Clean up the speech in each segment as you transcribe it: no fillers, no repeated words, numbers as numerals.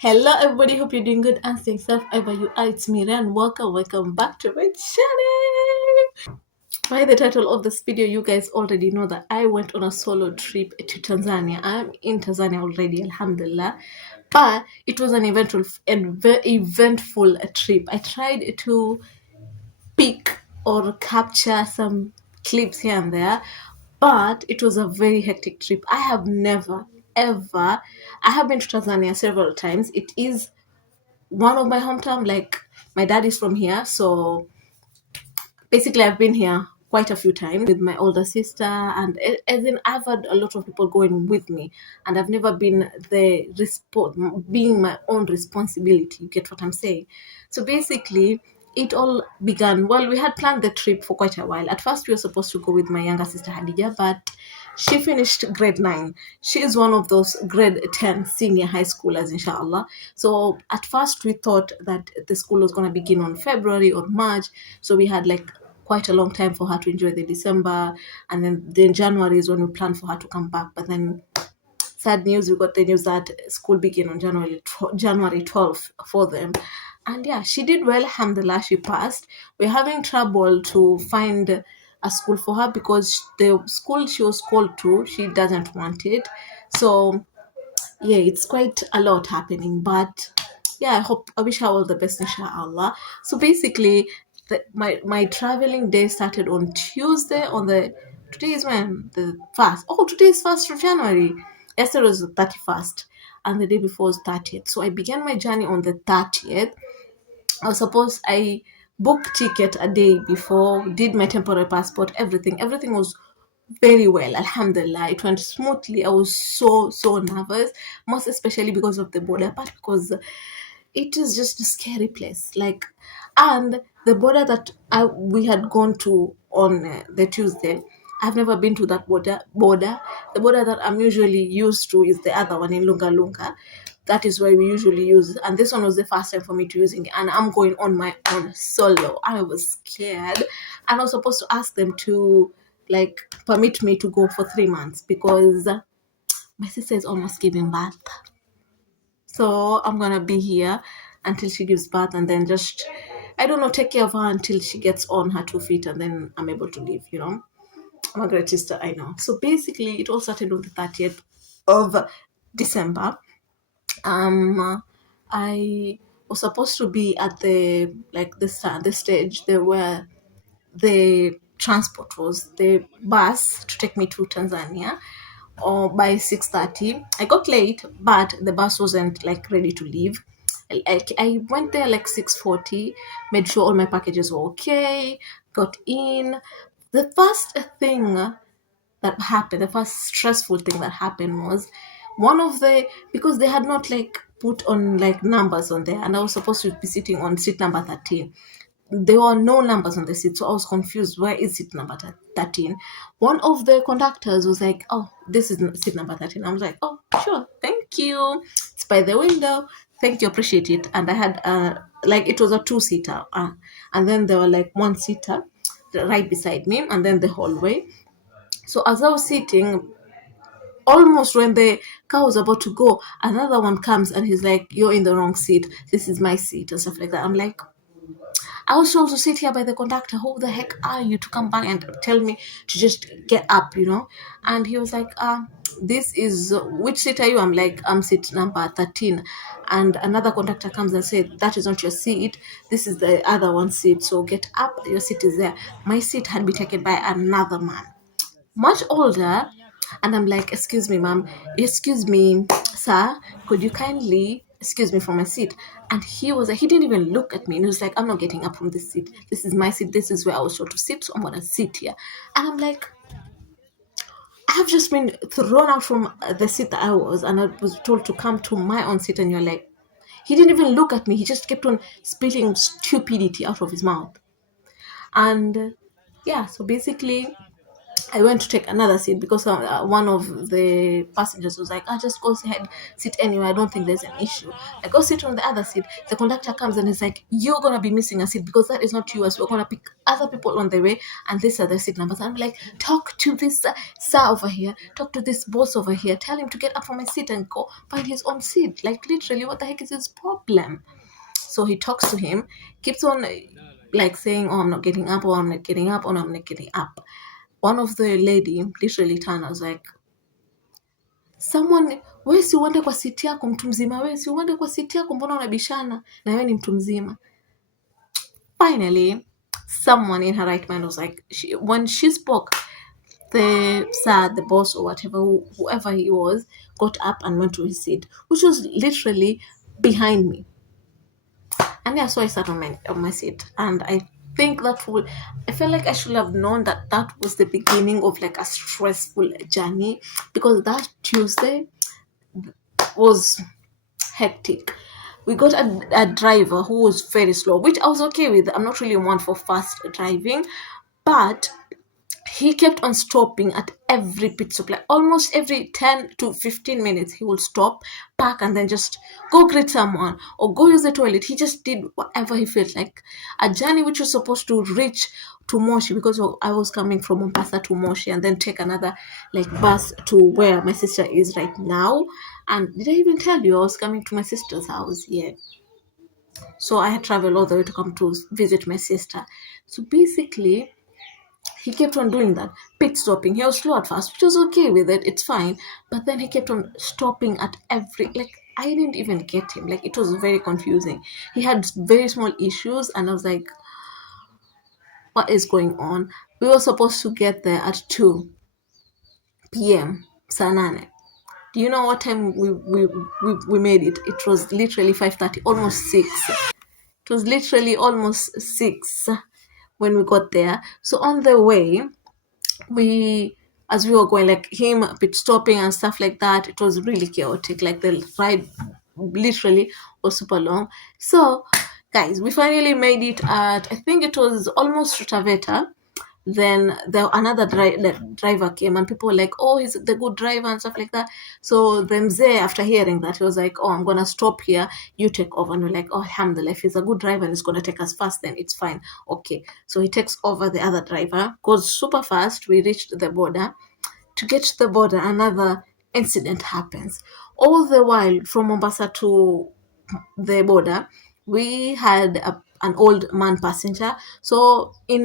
Hello everybody, hope you're doing good and staying safe ever you are. It's me and welcome back to my channel. By the title of this video, you guys already know that I went on a solo trip to Tanzania. I'm in Tanzania already, alhamdulillah. But it was an eventful and very eventful trip. I tried to pick or capture some clips here and there, but it was a very hectic trip. I have never ever I have been to Tanzania several times. It is one of my hometown. Like, my dad is from here, so basically I've been here quite a few times with my older sister, and as in I've had a lot of people going with me, and I've never been being my own responsibility. You get what I'm saying? So basically it all began, well, we had planned the trip for quite a while. At first we were supposed to go with my younger sister Hadija, but she finished grade 9. She is one of those grade 10 senior high schoolers, inshallah. So at first we thought that the school was going to begin on February or March. So we had like quite a long time for her to enjoy the December. And then January is when we planned for her to come back. But then sad news, we got the news that school began on January 12th for them. And yeah, she did well, alhamdulillah, she passed. We're having trouble to find a school for her because the school she was called to, she doesn't want it. So yeah, it's quite a lot happening. But yeah, I wish her all the best, inshallah. So basically, my traveling day started on Tuesday. Today is when the first. Oh, today is 1st of January. Yesterday was the 31st, and the day before was 30th. So I began my journey on the 30th. I booked ticket a day before, did my temporary passport, everything. Everything was very well, alhamdulillah. It went smoothly. I was so nervous, most especially because of the border part, because it is just a scary place. Like, and the border that we had gone to on the Tuesday, I've never been to that border. The border that I'm usually used to is the other one in Lunga Lunga. That is where we usually use, and this one was the first time for me to using it, and I'm going on my own solo. I was scared, and I was supposed to ask them to like permit me to go for 3 months because my sister is almost giving birth. So I'm gonna be here until she gives birth, and then just, I don't know, take care of her until she gets on her 2 feet, and then I'm able to leave. I'm a great sister, I know. So basically, it all started on the 30th of December. I was supposed to be at the like the stage there where the transport was, the bus to take me to Tanzania, or by 6:30. I got late, but the bus wasn't like ready to leave. I went there like 6:40, made sure all my packages were okay, got in. The first thing that happened, the first stressful thing that happened was because they had not like put on like numbers on there, and I was supposed to be sitting on seat number 13. There were no numbers on the seat, so I was confused. Where is seat number 13? One of the conductors was like, "Oh, this is seat number 13." I was like, "Oh, sure, thank you. It's by the window. Thank you, appreciate it." And I had like, it was a two-seater, and then there were like one-seater right beside me, and then the hallway. So as I was sitting, almost when the car was about to go, another one comes and he's like, "You're in the wrong seat. This is my seat," and stuff like that. I'm like, I was told to sit here by the conductor. Who the heck are you to come back and tell me to just get up? And he was like, this is, which seat are you? I'm like, I'm seat number 13. And another conductor comes and said, that is not your seat. This is the other one seat. So get up. Your seat is there. My seat had been taken by another man, much older. And I'm like, excuse me, ma'am, excuse me, sir, could you kindly excuse me from my seat? And he didn't even look at me, and he was like, I'm not getting up from this seat. This is my seat. This is where I was told to sit, so I'm gonna sit here. And I'm like, I have just been thrown out from the seat that I was, and I was told to come to my own seat, and you're like, he didn't even look at me. He just kept on spilling stupidity out of his mouth. And yeah, so basically I went to take another seat because one of the passengers was like, just go ahead, sit anywhere. I don't think there's an issue. I go sit on the other seat. The conductor comes and he's like, you're going to be missing a seat because that is not yours. We're going to pick other people on the way, and these are the seat numbers. I'm like, talk to this sir over here. Talk to this boss over here. Tell him to get up from my seat and go find his own seat. Like, literally, what the heck is his problem? So he talks to him, keeps on like saying, oh, I'm not getting up, or I'm not getting up, or I'm not getting up. One of the lady literally turned, I was like, someone, wewe si uende kwa siti yako mtu mzima, wewe si uende kwa siti yako, mbona unabishana na wewe ni mtu mzima? Finally, someone in her right mind was like, when she spoke, the sir, the boss or whatever, whoever he was, got up and went to his seat, which was literally behind me. And yeah, so I sat on my seat, and I think I felt like I should have known that that was the beginning of like a stressful journey, because that Tuesday was hectic. We got a driver who was very slow, which I was okay with. I'm not really one for fast driving, but he kept on stopping at every pit stop, like almost every 10 to 15 minutes he would stop, park, and then just go greet someone or go use the toilet. He just did whatever he felt like. A journey which was supposed to reach to Moshi, because I was coming from Mombasa to Moshi, and then take another like bus to where my sister is right now. And did I even tell you I was coming to my sister's house? Yeah. So I had traveled all the way to come to visit my sister. So basically, he kept on doing that, pit stopping. He was slow at first, which was okay with it, it's fine. But then he kept on stopping at every, like, I didn't even get him. Like, it was very confusing. He had very small issues, and I was like, what is going on? We were supposed to get there at 2 p.m. Sanane. Do you know what time we made it? It was literally 5:30, almost 6. It was literally almost 6 when we got there. So on the way, as we were going, like him pit stopping and stuff like that, it was really chaotic. Like the ride literally was super long. So guys, we finally made it at, I think it was almost Taveta. Then another driver came, and people were like, oh, he's the good driver and stuff like that. So then Zay, after hearing that, he was like, oh, I'm gonna stop here, you take over. And we're like, oh, alhamdulillah, if he's a good driver and he's gonna take us fast, then it's fine. Okay, so he takes over the other driver, goes super fast. We reached the border. To get to the border, another incident happens. All the while from Mombasa to the border, we had an old man passenger. So he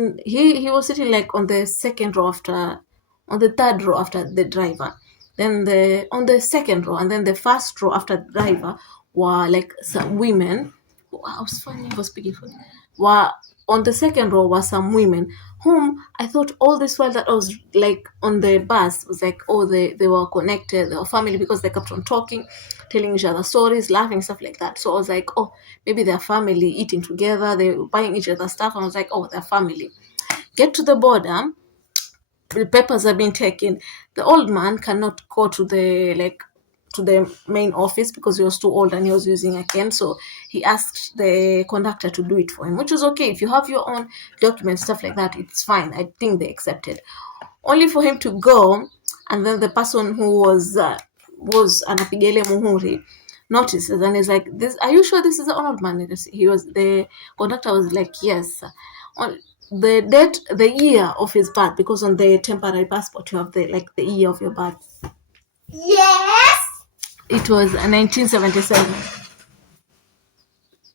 was sitting like on the second row on the third row after the driver. Then on the second row, and then the first row after the driver were like some women. I was funny, I was speaking for were on the second row were some women whom I thought all this while that I was like on the bus was like, oh, they were connected, they were family, because they kept on talking, telling each other stories, laughing, stuff like that. So I was like, oh, maybe they're family, eating together, they're buying each other stuff. And I was like, oh, they're family. Get to the border, the papers have been taken. The old man cannot go to the main office because he was too old and he was using a cane. So he asked the conductor to do it for him, which was okay. If you have your own documents, stuff like that, it's fine. I think they accepted. Only for him to go, and then the person who was anapigele muhuri notices and is like, "This, are you sure this is the old man?" The conductor was like, "Yes." On the date, the year of his birth, because on the temporary passport you have the year of your birth. Yes. It was 1977.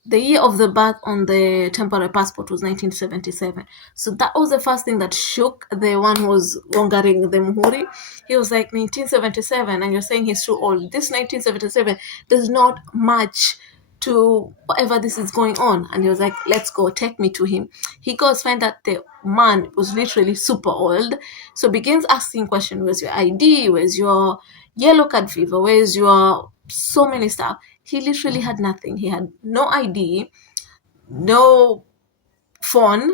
The year of the birth on the temporary passport was 1977. So that was the first thing that shook the one who was wongering the muhuri. He was like, 1977, and you're saying he's too old. This 1977 does not match to whatever this is going on. And he was like, let's go, take me to him. He goes, find that the man was literally super old. So begins asking questions, where's your ID, where's your yellow card fever, where's your so many stuff. He literally had nothing. He had no ID, no phone,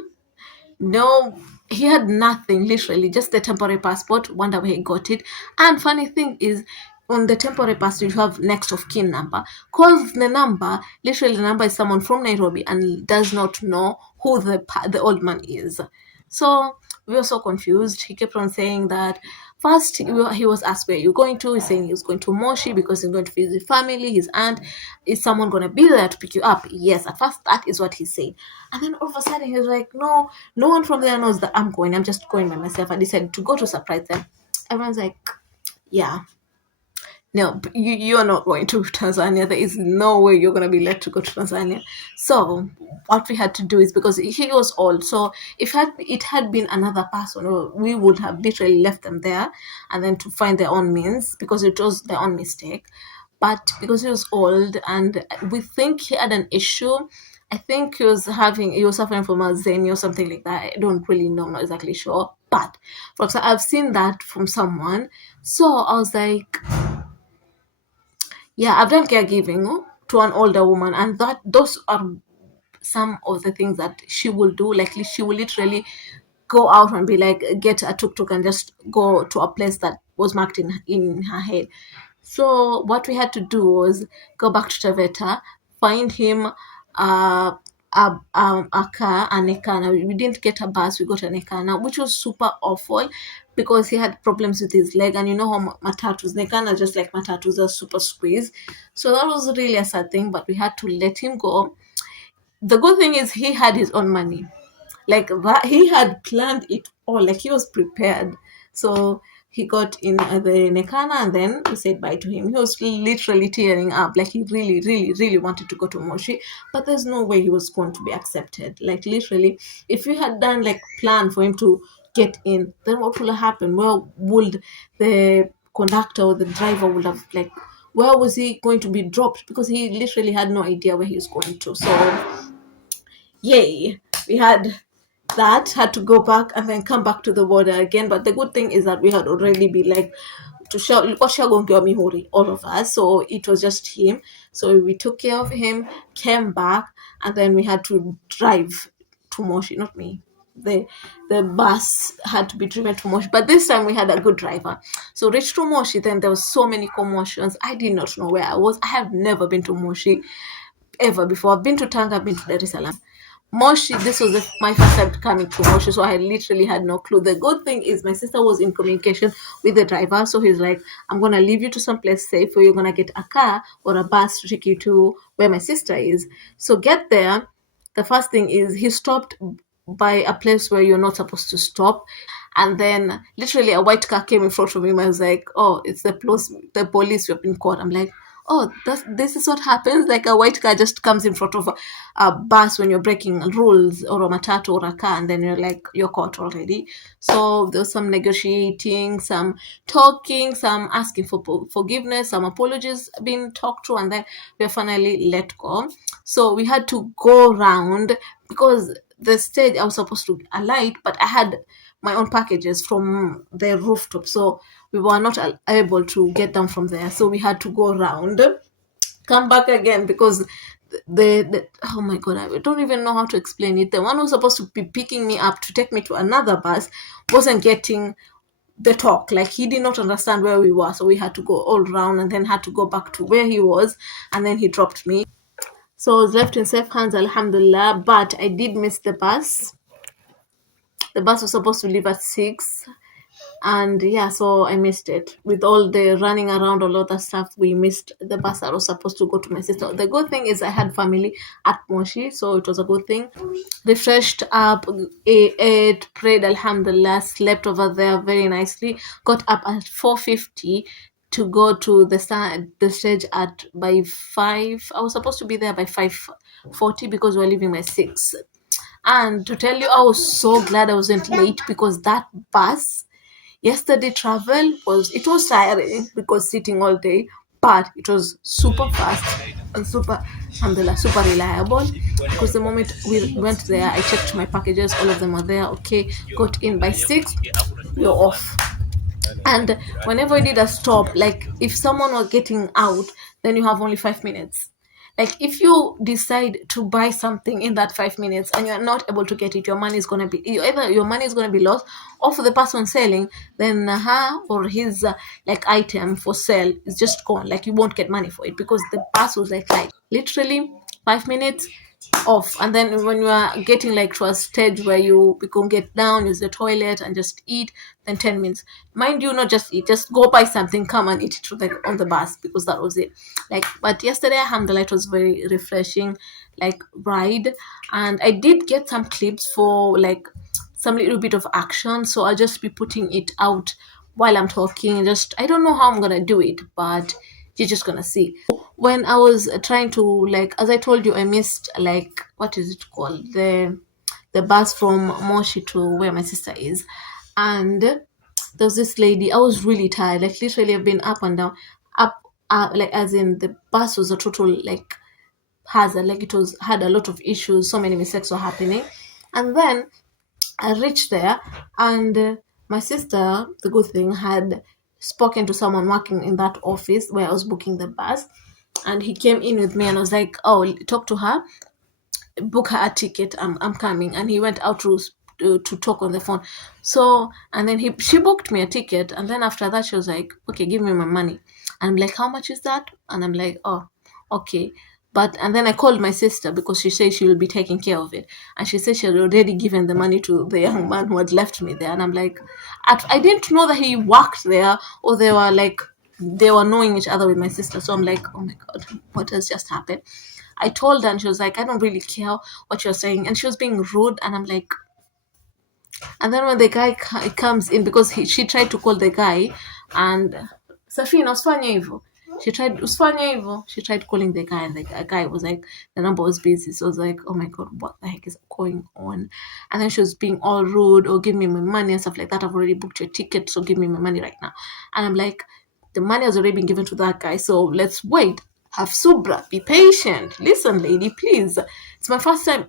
he had nothing, literally, just the temporary passport. Wonder where he got it. And funny thing is, on the temporary passport, you have next of kin number. Calls the number, literally the number is someone from Nairobi and does not know who the old man is. So we were so confused. He kept on saying that first he was asked where you're going to. He's saying he was going to Moshi because he's going to visit his family, his aunt. Is someone going to be there to pick you up? Yes, at first that is what he said. And then all of a sudden he was like, no, no one from there knows that I'm going. I'm just going by myself. I decided to go to surprise them. Everyone's like, yeah, no, you're not going to Tanzania. There is no way you're going to be let to go to Tanzania. So what we had to do is, because he was old, so if it had been another person, we would have literally left them there and then to find their own means, because it was their own mistake. But because he was old and we think he had an issue, I think he was suffering from Alzheimer's or something like that. I don't really know, I'm not exactly sure. But for example, I've seen that from someone. So I was like, yeah, I've done caregiving to an older woman, and that those are some of the things that she will do. Like she will literally go out and be like, get a tuk-tuk and just go to a place that was marked in her head. So what we had to do was go back to Taveta, find him a car, a Nekana. We didn't get a bus, we got a Nekana, which was super awful because he had problems with his leg. And you know how matatus, Nekana, just like matatus, are super squeezed. So that was really a sad thing, but we had to let him go. The good thing is he had his own money, like that he had planned it all, like he was prepared. So he got in the Nekana and then we said bye to him. He was literally tearing up, like he really really really wanted to go to Moshi, but there's no way he was going to be accepted. Like literally, if we had done like plan for him to get in, then what would have happened? Where would the conductor or the driver would have, like, where was he going to be dropped? Because he literally had no idea where he was going to. So yay, we had to go back and then come back to the border again. But the good thing is that we had already been like to show Mihuri, all of us. So it was just him. So we took care of him, came back, and then we had to drive to Moshi, not me. The bus had to be driven to Moshi, but this time we had a good driver. So reached to Moshi, then there was so many commotions. I did not know where I was. I have never been to Moshi ever before. I've been to Tanga, I've been to Dar es Salaam. Moshi, this was my first time coming to Moshi, so I literally had no clue. The good thing is my sister was in communication with the driver, so he's like, I'm going to leave you to some place safe, or you're going to get a car or a bus to take you to where my sister is. So get there. The first thing is he stopped by a place where you're not supposed to stop. And then literally a white car came in front of him. I was like, oh, it's the police, we've been caught. I'm like, oh, this is what happens. Like a white car just comes in front of a bus when you're breaking rules, or a matatu or a car, and then you're caught already. So there was some negotiating, some talking, some asking for forgiveness, some apologies being talked to, and then we are finally let go. So we had to go round because the stage I was supposed to alight, but I had my own packages from the rooftop, so we were not able to get them from there. So we had to go around, come back again, because the oh my god, I don't even know how to explain it. The one who was supposed to be picking me up to take me to another bus wasn't getting the talk. Like he did not understand where we were, so we had to go all around and then had to go back to where he was, and then he dropped me. So I was left in safe hands, alhamdulillah. But I did miss the bus. The bus was supposed to leave at 6, and yeah, so I missed it. With all the running around, all of that stuff, we missed the bus that was supposed to go to my sister. The good thing is I had family at Moshi, so it was a good thing. Refreshed up, ate, prayed, alhamdulillah, slept over there very nicely. Got up at 4:50 to go to the stage at by 5. I was supposed to be there by 5:40 because we are leaving by 6. And to tell you, I was so glad I wasn't late, because that bus yesterday travel was tiring because sitting all day, but it was super fast and super, alhamdulillah, super reliable. Because the moment we went there, I checked my packages, all of them were there. Okay, got in by 6, we were off. And whenever we did a stop, like if someone was getting out, then you have only 5 minutes. Like if you decide to buy something in that 5 minutes and you're not able to get it, your money is gonna be either your money is gonna be lost, or for the person selling, then her or his like item for sale is just gone. Like you won't get money for it because the bus was like literally 5 minutes, off. And then when you are getting like to a stage where you can get down, use the toilet and just eat, then 10 minutes. Mind you, not just eat, just go buy something, come and eat it like on the bus, because that was it. Like, but yesterday, alhamdulillah, it was very refreshing, like ride. And I did get some clips for like some little bit of action, so I'll just be putting it out while I'm talking. Just, I don't know how I'm gonna do it, but you're just gonna see. When I was trying to, like, as I told you, I missed, like, what is it called, the bus from Moshi to where my sister is. And there was this lady. I was really tired, like literally I've been up and down, up, like, as in the bus was a total like hazard, like it was had a lot of issues, so many mistakes were happening. And then I reached there, and my sister, the good thing, had spoken to someone working in that office where I was booking the bus. And he came in with me, and I was like, oh, talk to her, book her a ticket. I'm coming. And he went out to talk on the phone. So, and then she booked me a ticket. And then after that, she was like, okay, give me my money. And I'm like, how much is that? And I'm like, oh, okay. But, and then I called my sister because she said she will be taking care of it. And she said she had already given the money to the young man who had left me there. And I'm like, I didn't know that he worked there, or they were knowing each other with my sister. So I'm like, oh my God, what has just happened? I told her, and she was like, I don't really care what you're saying. And she was being rude. And I'm like, and then when the guy comes in, because she tried to call the guy, and Safina, usifanye hivyo. She tried calling the guy, and the guy was like, the number was busy. So I was like, oh my God, what the heck is going on? And then she was being all rude, or give me my money and stuff like that. I've already booked your ticket, so give me my money right now. And I'm like, the money has already been given to that guy, so let's wait. Have subra, be patient. Listen, lady, please. It's my first time.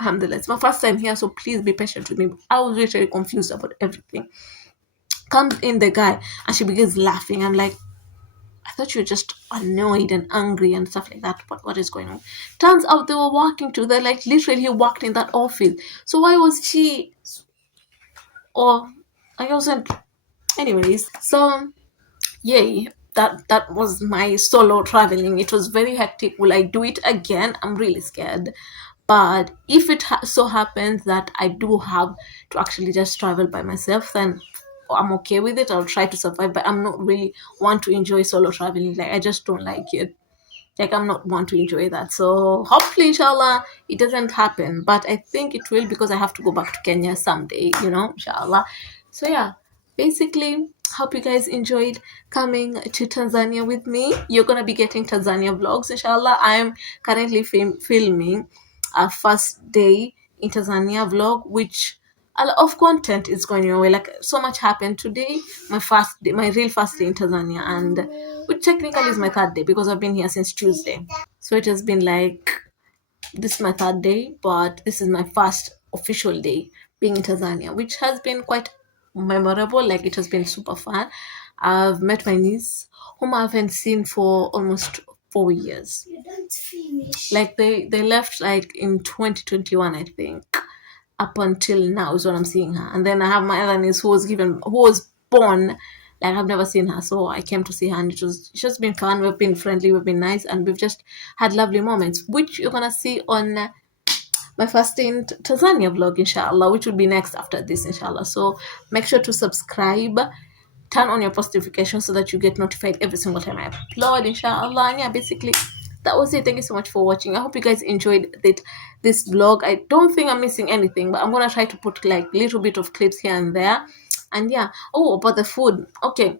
Alhamdulillah, it's my first time here, so please be patient with me. I was literally confused about everything. Comes in the guy, and she begins laughing. I'm like, I thought you were just annoyed and angry and stuff like that, but what is going on? Turns out they were walking to the, like, literally he walked in that office. So why was she, or I wasn't, anyways. So yay, that was my solo traveling. It was very hectic. Will I do it again? I'm really scared. But if it so happens that I do have to actually just travel by myself, then I'm okay with it. I'll try to survive, but I'm not really want to enjoy solo traveling. Like, I just don't like it. Like, I'm not want to enjoy that. So hopefully, inshallah, it doesn't happen. But I think it will, because I have to go back to Kenya someday, inshallah. So yeah, basically, hope you guys enjoyed coming to Tanzania with me. You're gonna be getting Tanzania vlogs, inshallah. I am currently filming a first day in Tanzania vlog, which a lot of content is going your way. Like, so much happened today. My first day, my real first day in Tanzania, and which technically is my third day, because I've been here since Tuesday. So it has been like, this is my third day, but this is my first official day being in Tanzania, which has been quite memorable. Like, it has been super fun. I've met my niece, whom I haven't seen for almost 4 years. You don't finish. Like, they left like in 2021, I think. Up until now is when I'm seeing her. And then I have my other niece who was born, like, I've never seen her, so I came to see her, and it's just been fun. We've been friendly, we've been nice, and we've just had lovely moments, which you're gonna see on my first day in Tanzania vlog, inshallah, which will be next after this, inshallah. So make sure to subscribe, turn on your post notifications so that you get notified every single time I upload, inshallah. And yeah, basically, that was it. Thank you so much for watching. I hope you guys enjoyed this vlog. I don't think I'm missing anything, but I'm gonna try to put like little bit of clips here and there. And yeah, oh, about the food. Okay,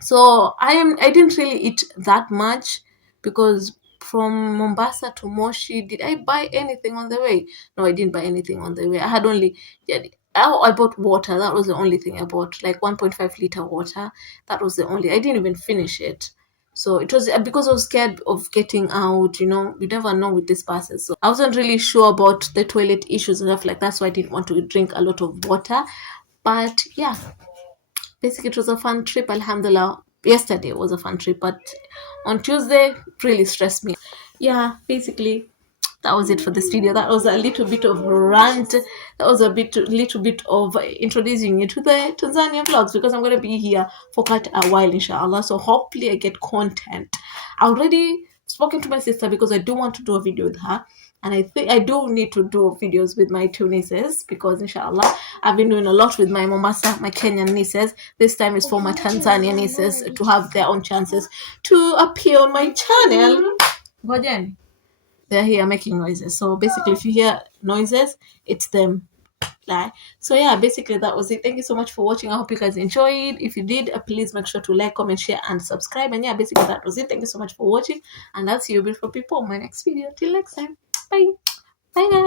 so I didn't really eat that much, because from Mombasa to Moshi, did I buy anything on the way? No, I didn't buy anything on the way. I had only, yeah, I bought water. That was the only thing I bought, like 1.5 liter water. That was the only. I didn't even finish it. So it was because I was scared of getting out. You never know with these buses. So I wasn't really sure about the toilet issues and stuff like that. So I didn't want to drink a lot of water. But yeah, basically it was a fun trip, alhamdulillah. Yesterday was a fun trip, but on Tuesday really stressed me. Yeah, basically that was it for this video. That was a little bit of rant. That was little bit of introducing you to the Tanzania vlogs, because I'm going to be here for quite a while, inshallah. So hopefully I get content. I already spoken to my sister, because I do want to do a video with her, And I think I do need to do videos with my two nieces, because inshallah I've been doing a lot with my Mombasa, my Kenyan nieces. This time is for my Tanzania nieces to have their own chances to appear on my channel. Ngojeni. They're here making noises. So basically, if you hear noises, it's them. Like, so yeah, basically that was it. Thank you so much for watching. I hope you guys enjoyed. If you did, please make sure to like, comment, share, and subscribe. And yeah, basically that was it. Thank you so much for watching, and I'll see you beautiful people in my next video. Till next time, bye. Bye guys.